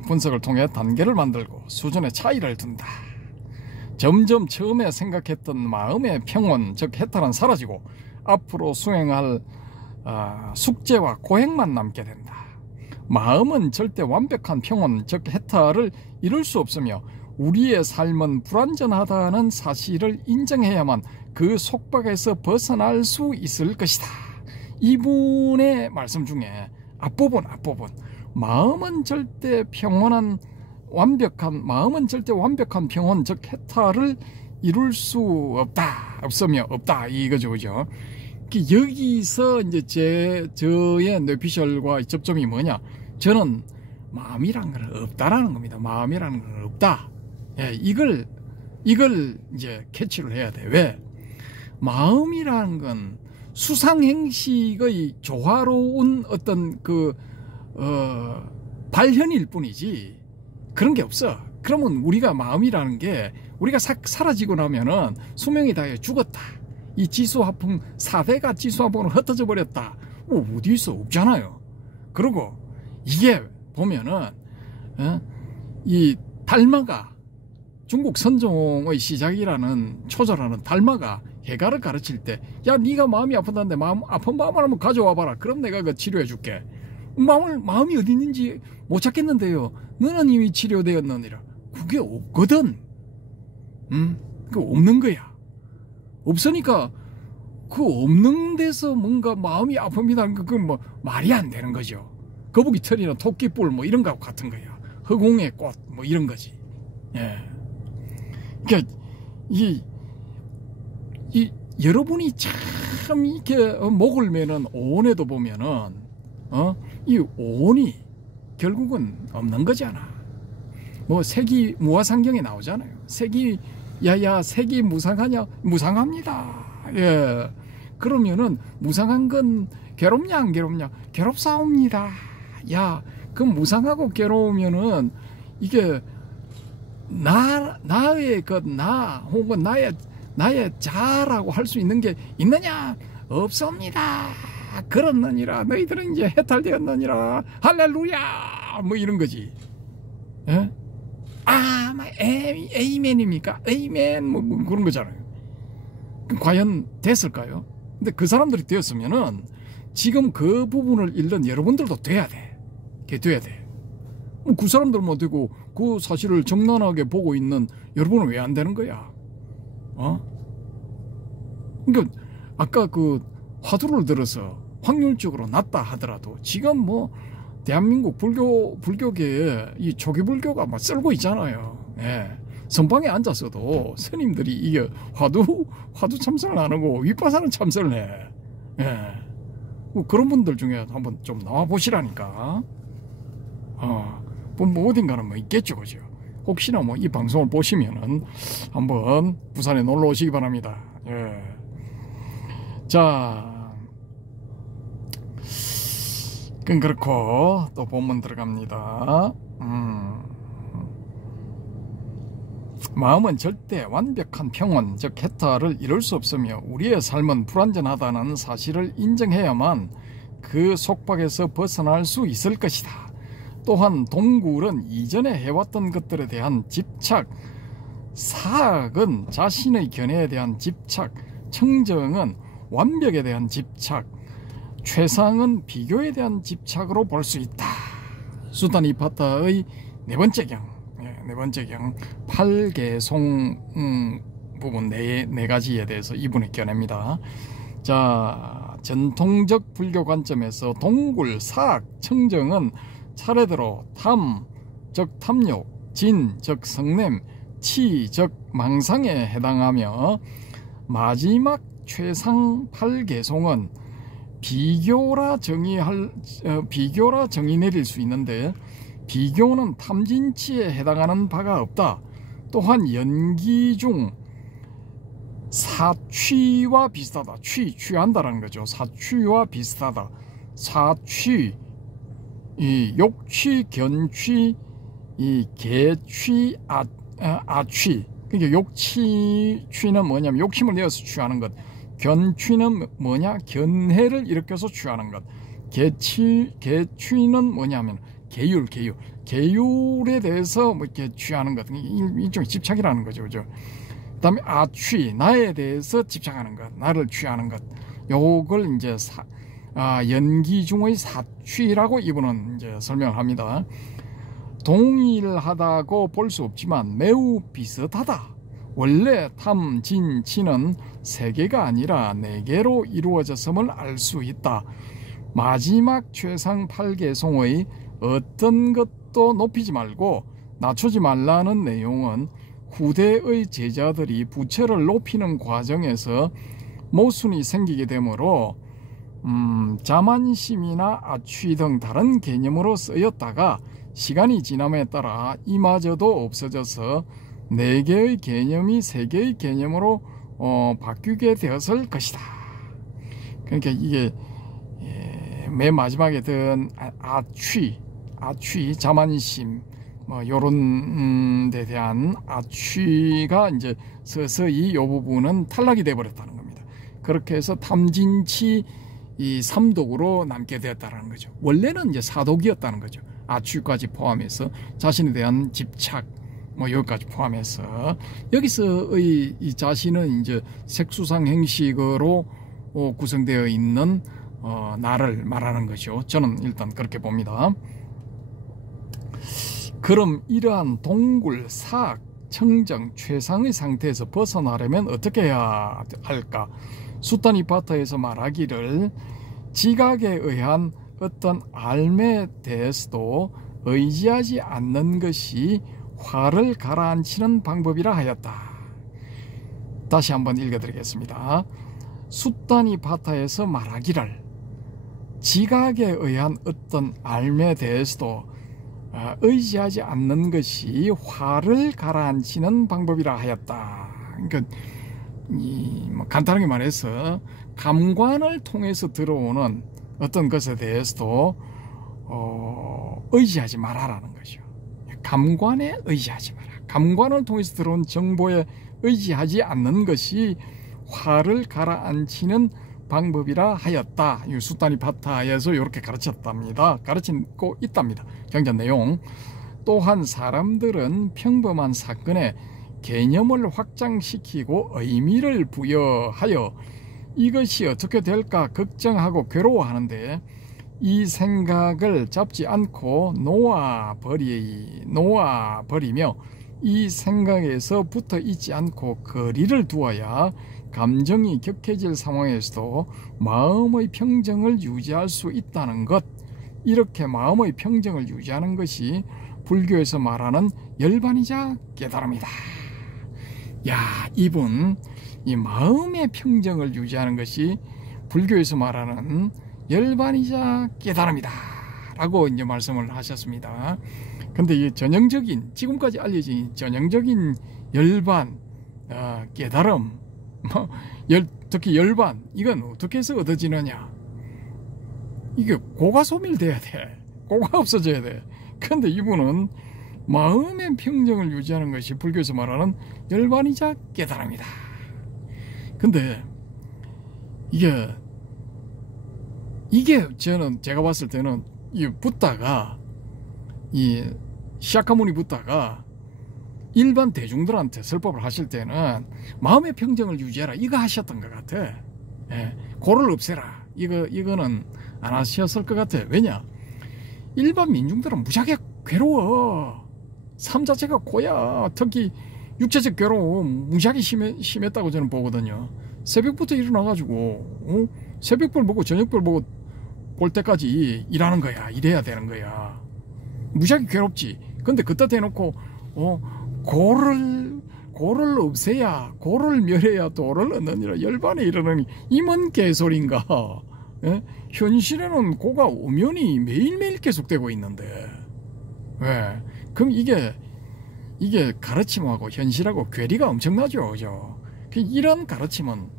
분석을 통해 단계를 만들고 수준의 차이를 둔다. 점점 처음에 생각했던 마음의 평온, 즉 해탈은 사라지고 앞으로 수행할 숙제와 고행만 남게 된다. 마음은 절대 완벽한 평온, 즉 해탈을 이룰 수 없으며 우리의 삶은 불완전하다는 사실을 인정해야만 그 속박에서 벗어날 수 있을 것이다. 이분의 말씀 중에 앞부분 마음은 절대 완벽한 평온, 즉 해탈을 이룰 수 없다 이거죠, 그죠? 여기서 이제 저의 뇌피셜과 접점이 뭐냐? 저는 마음이란 건 없다라는 겁니다. 마음이라는 건 없다. 예, 이걸 이제 캐치를 해야 돼. 왜? 마음이라는 건 수상행식의 조화로운 어떤 발현일 뿐이지 그런 게 없어. 그러면 우리가 마음이라는 게 우리가 사라지고 나면은 수명이 다해 죽었다. 이 지수화풍 4대가 지수화풍으로 흩어져 버렸다. 어디 있어? 없잖아요. 그리고 이게 보면은 이 달마가 중국 선종의 시작이라는 초절하는 달마가 해가를 가르칠 때, 야, 네가 마음이 아프다는데 아픈 마음을 한번 가져와 봐라. 그럼 내가 그 치료해 줄게. 마음이 어디 있는지 못 찾겠는데요. 너는 이미 치료되었느니라. 그게 없거든. 그게 없는 거야. 없으니까 그 없는 데서 뭔가 마음이 아픕니다. 그건 뭐 말이 안 되는 거죠. 거북이 털이나 토끼뿔 뭐 이런 거하고 같은 거야. 허공의 꽃 뭐 이런 거지. 예. 그러니까 여러분이 참 이렇게 목을 매는 오온에도 보면은 이 오온이 결국은 없는 거잖아. 뭐 색이 무화상경에 나오잖아요. 색이 무상하냐? 무상합니다. 예. 그러면은 무상한 건 괴롭냐 안 괴롭냐? 괴롭사옵니다. 야, 그 무상하고 괴로우면은 이게 나의 혹은 나의 자라고 할 수 있는 게 있느냐? 없습니다. 그렇느니라. 너희들은 이제 해탈되었느니라. 할렐루야. 뭐 이런 거지. 예? 에이맨입니까? 에이맨 뭐 그런 거잖아요. 과연 됐을까요? 근데 그 사람들이 되었으면은 지금 그 부분을 잃는 여러분들도 돼야 돼. 그게 돼야 돼. 그 사람들만 되고 그 사실을 정난하게 보고 있는 여러분은 왜 안 되는 거야? 그러니까 아까 그 화두를 들어서 확률적으로 낮다 하더라도 지금 뭐 대한민국 불교계에 이 초기불교가 막 썰고 있잖아요. 예. 선방에 앉았어도 스님들이 이게 화두 참선을 안 하고 윗바사는 참선을 해. 예. 뭐 그런 분들 중에 한번 좀 나와 보시라니까. 뭐 어딘가는 뭐 있겠죠, 그죠? 혹시나 뭐 이 방송을 보시면은 한번 부산에 놀러 오시기 바랍니다. 예. 자, 그렇고 또 본문 들어갑니다. 마음은 절대 완벽한 평온, 즉 해탈을 이룰 수 없으며 우리의 삶은 불완전하다는 사실을 인정해야만 그 속박에서 벗어날 수 있을 것이다. 또한 동굴은 이전에 해왔던 것들에 대한 집착, 사악은 자신의 견해에 대한 집착, 청정은 완벽에 대한 집착, 최상은 비교에 대한 집착으로 볼 수 있다. 수다니파타의 네 번째 경 8개송 부분 네 가지에 대해서 이분이 겨냅니다. 자, 전통적 불교 관점에서 동굴, 사악, 청정은 차례대로 탐, 즉 탐욕, 진, 즉 성냄, 치, 즉 망상에 해당하며 마지막 최상 8개송은 비교라 정의 내릴 수 있는데 비교는 탐진치에 해당하는 바가 없다. 또한 연기 중 사취와 비슷하다. 취한다라는 거죠. 사취와 비슷하다. 사취, 이 욕취, 견취, 이 개취, 아취, 그러니까 욕취는 뭐냐면 욕심을 내어서 취하는 것. 견취는 뭐냐? 견해를 일으켜서 취하는 것. 개취는 뭐냐면 계율에 대해서 뭐 이렇게 취하는 것. 일종의 집착이라는 거죠. 그죠? 그 다음에 아취, 나에 대해서 집착하는 것. 나를 취하는 것. 요걸 이제 연기중의 사취라고 이분은 이제 설명을 합니다. 동일하다고 볼 수 없지만 매우 비슷하다. 원래 탐, 진, 치는 세 개가 아니라 네 개로 이루어졌음을 알 수 있다. 마지막 최상 8개송의 어떤 것도 높이지 말고 낮추지 말라는 내용은 후대의 제자들이 부처를 높이는 과정에서 모순이 생기게 되므로 자만심이나 아취 등 다른 개념으로 쓰였다가 시간이 지남에 따라 이마저도 없어져서 4개의 개념이 3개의 개념으로 바뀌게 되었을 것이다. 그러니까 이게 맨 마지막에 든 아취, 자만심 뭐 요런 데 대한 아취가 이제 서서히 이 부분은 탈락이 돼 버렸다는 겁니다. 그렇게 해서 탐진치 이 3독으로 남게 되었다는 거죠. 원래는 이제 4독이었다는 거죠. 아취까지 포함해서 자신에 대한 집착 뭐 여기까지 포함해서 여기서의 이 자신은 이제 색수상 행식으로 구성되어 있는 나를 말하는 것이죠. 저는 일단 그렇게 봅니다. 그럼 이러한 동굴, 사악, 청정, 최상의 상태에서 벗어나려면 어떻게 해야 할까? 수타니파타에서 말하기를 지각에 의한 어떤 알에 대해서도 의지하지 않는 것이 화를 가라앉히는 방법이라 하였다. 다시 한번 읽어드리겠습니다. 수타니파타에서 말하기를 지각에 의한 어떤 알에 대해서도 의지하지 않는 것이 화를 가라앉히는 방법이라 하였다. 그러니까 뭐 간단하게 말해서 감관을 통해서 들어오는 어떤 것에 대해서도 의지하지 말아라는 거죠. 감관에 의지하지 마라. 감관을 통해서 들어온 정보에 의지하지 않는 것이 화를 가라앉히는 방법이라 하였다. 이 수타니파타에서 이렇게 가르쳤답니다. 가르치고 있답니다. 경전 내용. 또한 사람들은 평범한 사건에 개념을 확장시키고 의미를 부여하여 이것이 어떻게 될까 걱정하고 괴로워하는데 이 생각을 잡지 않고 놓아버리며 이 생각에서 붙어 있지 않고 거리를 두어야 감정이 격해질 상황에서도 마음의 평정을 유지할 수 있다는 것. 이렇게 마음의 평정을 유지하는 것이 불교에서 말하는 열반이자 깨달음이다. 야, 이분 이 마음의 평정을 유지하는 것이 불교에서 말하는 열반이자 깨달음이다 라고 이제 말씀을 하셨습니다. 근데 이 전형적인 지금까지 알려진 전형적인 열반, 깨달음, 특히 열반, 이건 어떻게 해서 얻어지느냐? 이게 고가 소멸돼야 돼. 고가 없어져야 돼. 근데 이분은 마음의 평정을 유지하는 것이 불교에서 말하는 열반이자 깨달음이다. 근데 이게 제가 봤을 때는 이 붓다가 이 시아카무니 붓다가 일반 대중들한테 설법을 하실 때는 마음의 평정을 유지해라 이거 하셨던 것 같아. 예, 고를 없애라 이거는 안 하셨을 것 같아. 왜냐? 일반 민중들은 무지하게 괴로워. 삶 자체가 고야. 특히 육체적 괴로움 무지하게 심했다고 저는 보거든요. 새벽부터 일어나가지고 새벽별 보고 저녁별 보고 볼 때까지 일하는 거야. 일해야 되는 거야. 무지하게 괴롭지. 근데 그때 대놓고 고를 없애야 고를 멸해야 도를 얻느니라 열반에 이르느니 이뭔 개소리인가. 예? 현실에는 고가 엄연히 매일매일 계속되고 있는데 왜? 그럼 이게 가르침하고 현실하고 괴리가 엄청나죠. 그죠? 이런 가르침은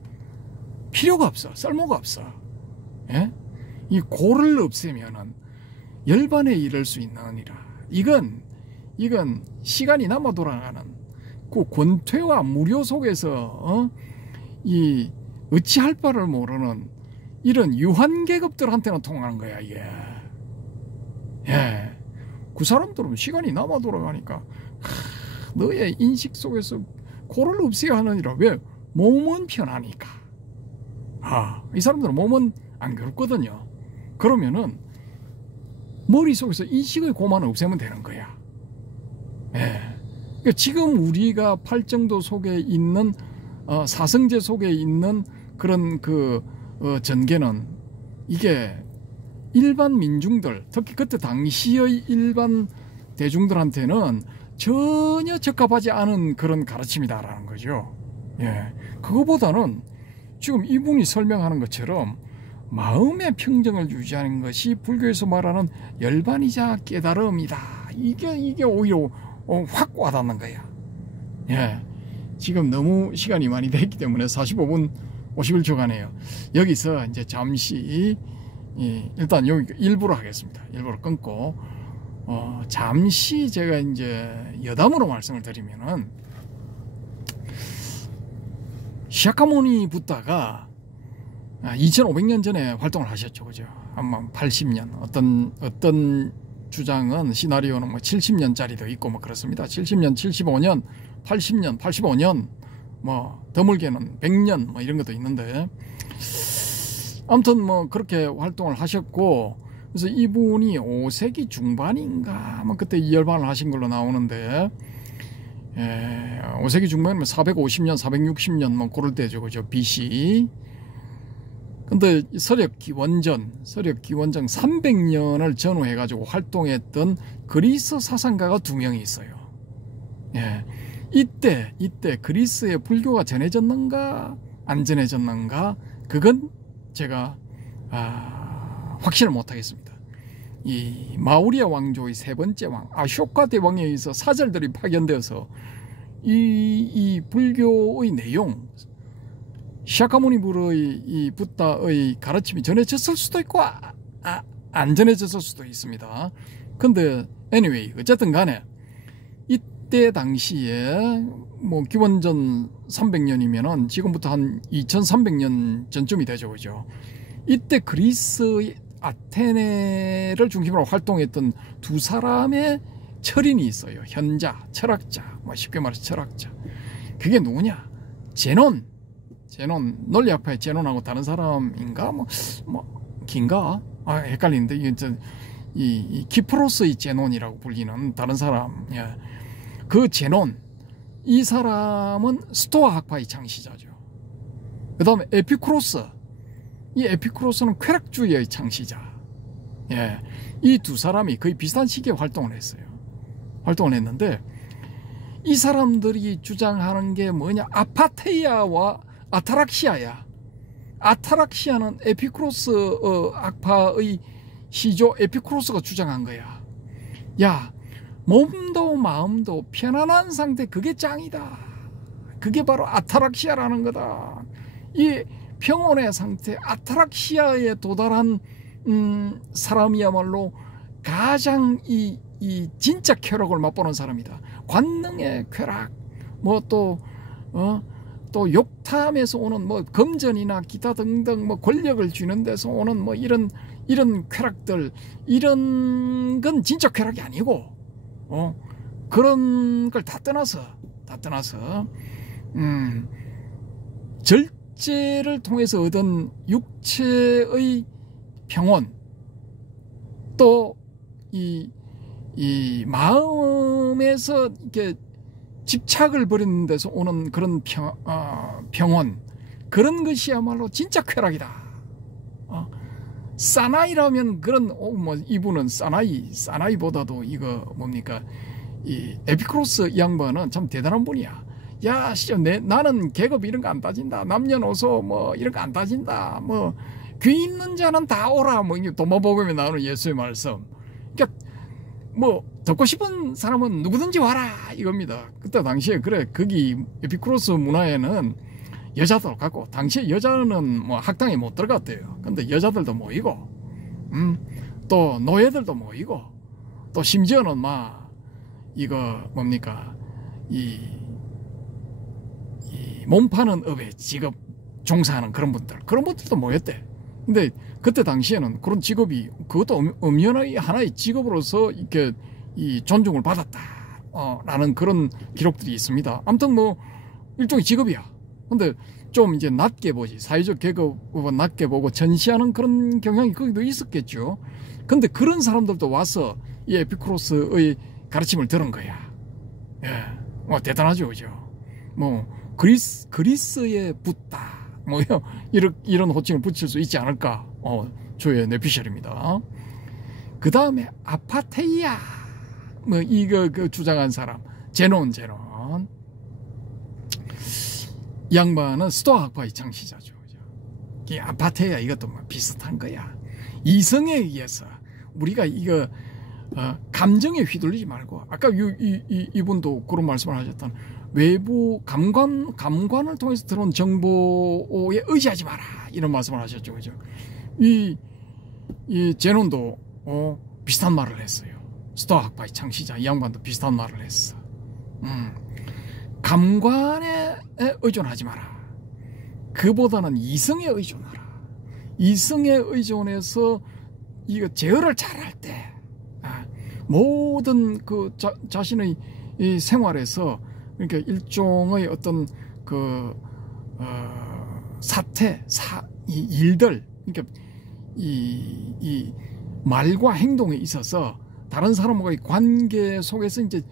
필요가 없어. 쓸모가 없어. 예? 이 고를 없애면은 열반에 이를 수 있느니라. 이건 시간이 남아 돌아가는 그 권퇴와 무료 속에서 이 어찌할 바를 모르는 이런 유한 계급들한테는 통하는 거야 이게. 예, 그 사람들은 시간이 남아 돌아가니까 너의 인식 속에서 그를 없애야 하느니라. 왜? 몸은 편하니까. 이 사람들은 몸은 안 괴롭거든요. 그러면은 머릿속에서 인식의 고만을 없애면 되는 거야. 예. 그러니까 지금 우리가 팔정도 속에 있는 사성제 속에 있는 그런 전개는 이게 일반 민중들, 특히 그때 당시의 일반 대중들한테는 전혀 적합하지 않은 그런 가르침이다라는 거죠. 예. 그거보다는 지금 이분이 설명하는 것처럼 마음의 평정을 유지하는 것이 불교에서 말하는 열반이자 깨달음이다. 이게 오히려 확 와닿는 거야. 예. 지금 너무 시간이 많이 됐기 때문에 45분 51초 가네요. 여기서 이제 잠시 일단 여기 일부러 하겠습니다. 일부러 끊고 잠시 제가 이제 여담으로 말씀을 드리면은 시아카모니 붓다가 2500년 전에 활동을 하셨죠. 그죠? 아마 80년. 어떤 주장은 시나리오는 뭐 70년짜리도 있고 뭐 그렇습니다. 70년, 75년, 80년, 85년, 뭐 드물게는 100년 뭐 이런 것도 있는데 아무튼 뭐 그렇게 활동을 하셨고 그래서 이분이 5세기 중반인가 뭐 그때 이열반을 하신 걸로 나오는데 5세기 중반이면 450년, 460년 뭐 그럴 때죠. 그죠? BC. 근데 서력 기원전 300년을 전후해 가지고 활동했던 그리스 사상가가 2명이 있어요. 예. 이때 그리스에 불교가 전해졌는가 안 전해졌는가 그건 제가 확신을 못 하겠습니다. 이 마우리아 왕조의 3번째 왕 아쇼카 대왕에 의해서 사절들이 파견되어서 이 불교의 내용 시아카모니 부르의 이 붓다의 가르침이 전해졌을 수도 있고 안 전해졌을 수도 있습니다. 근데 anyway 어쨌든 간에 이때 당시에 뭐 기원전 300년이면은 지금부터 한 2300년 전쯤이 되죠. 그죠? 이때 그리스의 아테네를 중심으로 활동했던 2사람의 철인이 있어요. 현자, 철학자, 뭐 쉽게 말해서 철학자. 그게 누구냐? 제논, 논리학파의 제논하고 다른 사람인가? 뭐 긴가? 헷갈리는데 이 키프로스의 제논이라고 불리는 다른 사람. 예. 그 제논, 이 사람은 스토아 학파의 창시자죠. 그 다음에 에피쿠로스, 이 에피쿠로스는 쾌락주의의 창시자. 예, 이 2사람이 거의 비슷한 시기에 활동을 했는데 이 사람들이 주장하는 게 뭐냐? 아파테이아와 아타락시아야. 아타락시아는 에피쿠로스 학파의 시조 에피쿠로스가 주장한 거야. 야, 몸도 마음도 편안한 상태, 그게 짱이다. 그게 바로 아타락시아라는 거다. 이 평온의 상태, 아타락시아에 도달한 사람이야말로 가장 이 진짜 쾌락을 맛보는 사람이다. 관능의 쾌락, 뭐 또 욕탐에서 오는 뭐 금전이나 기타 등등 뭐 권력을 쥐는 데서 오는 뭐 이런 쾌락들, 이런 건 진짜 쾌락이 아니고 그런 걸 다 떠나서 절제를 통해서 얻은 육체의 평온, 또 이 마음에서 이렇게 집착을 버리는 데서 오는 그런 평온, 그런 것이야말로 진짜 쾌락이다. 사나이라면 그런 뭐 이분은 사나이보다도 이거 뭡니까, 이 에피쿠로스 이 양반은 참 대단한 분이야. 야, 나는 계급 이런 거 안 따진다. 남녀노소 뭐 이런 거 안 따진다. 뭐 귀 있는 자는 다 오라. 뭐 도마복음에 나오는 예수의 말씀. 그러니까 뭐 듣고 싶은 사람은 누구든지 와라 이겁니다. 그때 당시에 그래, 거기 에피쿠로스 문화에는 여자들 갖고, 당시에 여자는 뭐 학당에 못 들어갔대요. 근데 여자들도 모이고, 또 노예들도 모이고, 또 심지어는 막 이거 뭡니까, 이 이 몸 파는 업에 직업 종사하는 그런 분들도 모였대. 근데 그때 당시에는 그런 직업이 그것도 엄연히 하나의 직업으로서 이렇게 이 존중을 받았다 라는 그런 기록들이 있습니다. 아무튼 뭐 일종의 직업이야. 근데 좀 이제 낮게 보지, 사회적 계급은 낮게 보고 전시하는 그런 경향이 거기도 있었겠죠. 근데 그런 사람들도 와서 이 에피쿠로스의 가르침을 들은 거야. 예, 뭐 대단하죠, 그죠? 뭐 그리스의 붓다, 뭐 이런 호칭을 붙일 수 있지 않을까? 조의 뇌피셜입니다. 그 다음에 아파테이아, 뭐 이거 그 주장한 사람 제논. 이 양반은 스토아 학파의 창시자죠. 이 아파테이아 이것도 뭐 비슷한 거야. 이성에 의해서 우리가 이거 감정에 휘둘리지 말고, 아까 이분도 그런 말씀을 하셨던, 외부 감관을 통해서 들어온 정보에 의지하지 마라, 이런 말씀을 하셨죠, 그죠? 이 제논도 비슷한 말을 했어요. 스토아 학파의 창시자 이 양반도 비슷한 말을 했어. 감관에 의존하지 마라. 그보다는 이성에 의존하라. 이성에 의존해서 이거 제어를 잘할 때, 모든 그 자신의 이 생활에서, 그러니까 일종의 어떤 그 이 일들, 그러니까 이 말과 행동에 있어서 다른 사람과의 관계 속에서 이제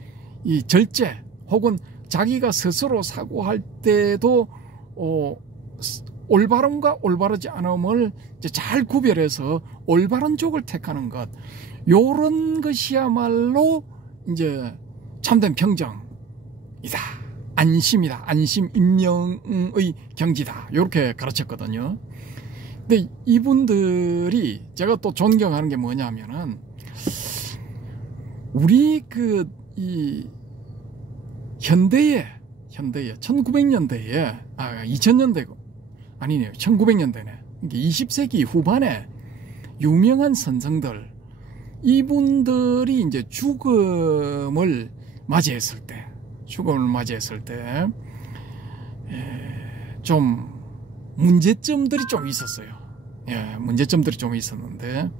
이 절제 혹은 자기가 스스로 사고할 때도 올바름과 올바르지 않음을 이제 잘 구별해서 올바른 쪽을 택하는 것, 요런 것이야말로 이제 참된 평정이다, 안심이다, 안심 인명의 경지다, 요렇게 가르쳤거든요. 근데 이분들이 제가 또 존경하는 게 뭐냐면은, 우리 이 현대에 1900년대에 2000년대고 아니네요, 1900년대네. 그러니까 20세기 후반에 유명한 선생들, 이분들이 이제 죽음을 맞이했을 때 좀 문제점들이 좀 있었어요. 예, 문제점들이 좀 있었는데,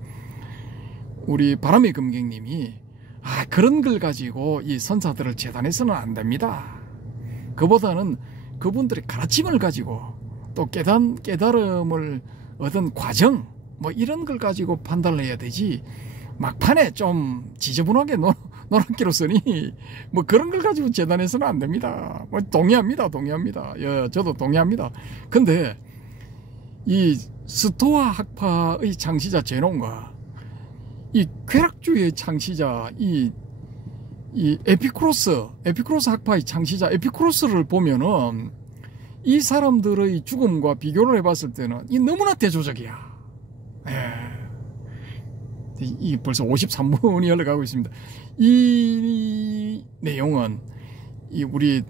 우리 바람의 금객님이 그런 걸 가지고 이 선사들을 재단해서는 안 됩니다. 그보다는 그분들의 가르침을 가지고 또 깨달음을 얻은 과정, 뭐 이런 걸 가지고 판단을 해야 되지, 막판에 좀 지저분하게 노란기로서니 뭐 그런 걸 가지고 재단해서는 안 됩니다. 뭐 동의합니다. 예, 저도 동의합니다. 근데 이 스토아 학파의 창시자 제논과 이 쾌락주의의 창시자 이 에피쿠로스 학파의 창시자 에피쿠로스를 보면은, 이 사람들의 죽음과 비교를 해봤을 때는 이 너무나 대조적이야. 이 벌써 53분이 흘러가고 있습니다. 이 내용은 우리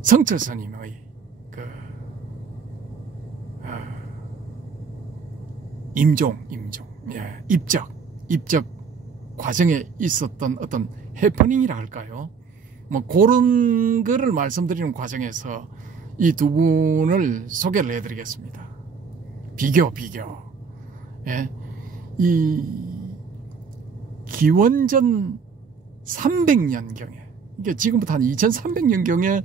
성철 스님의 입적 과정에 있었던 어떤 해프닝이라 할까요? 뭐 그런 거를 말씀드리는 과정에서 이 두 분을 소개를 해드리겠습니다. 비교. 예. 이 기원전 300년경에, 이게 지금부터 한 2300년경에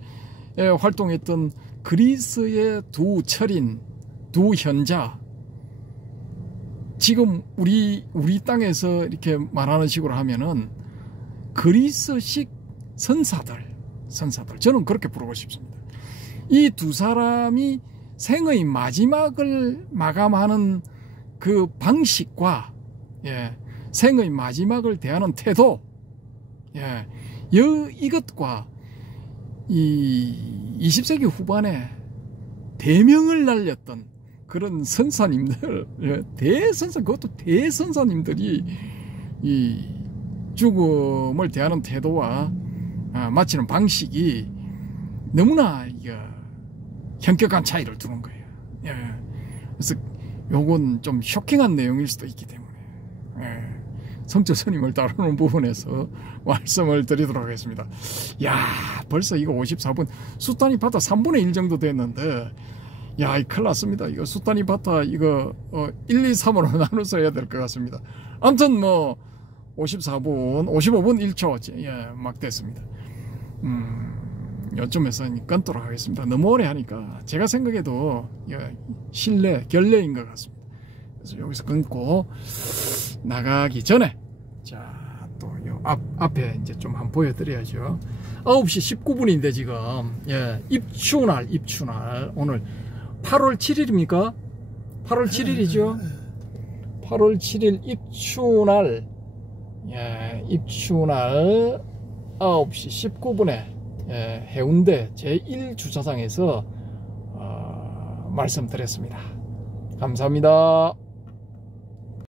활동했던 그리스의 두 철인, 두 현자, 지금 우리 땅에서 이렇게 말하는 식으로 하면은 그리스식 선사들, 저는 그렇게 부르고 싶습니다. 이 두 사람이 생의 마지막을 마감하는 그 방식과, 생의 마지막을 대하는 태도, 이것과 이 20세기 후반에 대명을 날렸던 그런 선사님들, 그것도 대선사님들이 이 죽음을 대하는 태도와 마치는 방식이 너무나 현격한 차이를 두는 거예요. 그래서 요건 좀 쇼킹한 내용일 수도 있기 때문에 성철 스님을 다루는 부분에서 말씀을 드리도록 하겠습니다. 야, 벌써 이거 54분, 수타니 바타 3분의 1 정도 됐는데, 야, 이 큰일 났습니다. 이거 수타니 바타 이거 1, 2, 3으로 나눠서 해야 될 것 같습니다. 아무튼 뭐 54분, 55분 1초 예, 막 됐습니다. 요쯤에서 끊도록 하겠습니다. 너무 오래 하니까 제가 생각해도 실내, 결례인 것 같습니다. 그래서 여기서 끊고 나가기 전에 자, 또 요 앞에 이제 좀 한번 보여드려야죠. 9시 19분인데 지금 예, 입추날 오늘 8월 7일입니까? 8월 7일이죠? 8월 7일 입추날 예, 입추날 9시 19분에 예, 해운대 제1주차장에서 말씀드렸습니다. 감사합니다.